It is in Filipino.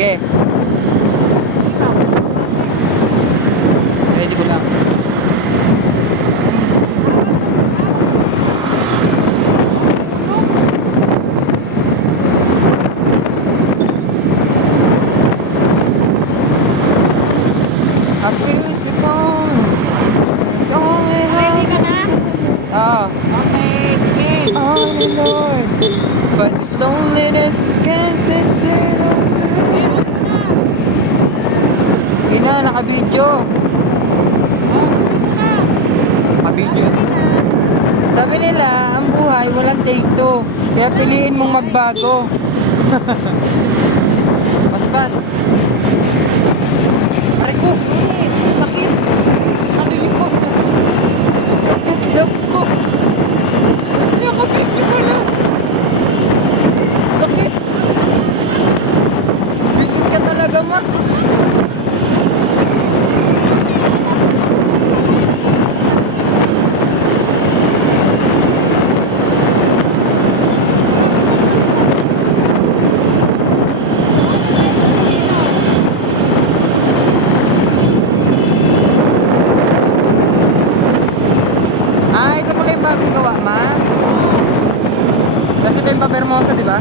Sige. Ready ko lang. Happy si Pong. Ready ka na? Okay, okay. On the Lord. But this loneliness can't taste it all. Sige na, naka-video. Naka-video. Sabi nila, ang buhay walang take two. Kaya piliin mong magbago. Paspas. Pare ko, sakit. Ano yun ko? Itlog ko. Naka-video ko lang. Sakit. Visit ka talaga, ma. Ito pala yung bagong gawa, ma. Kasi ito yung Papermosa, di ba?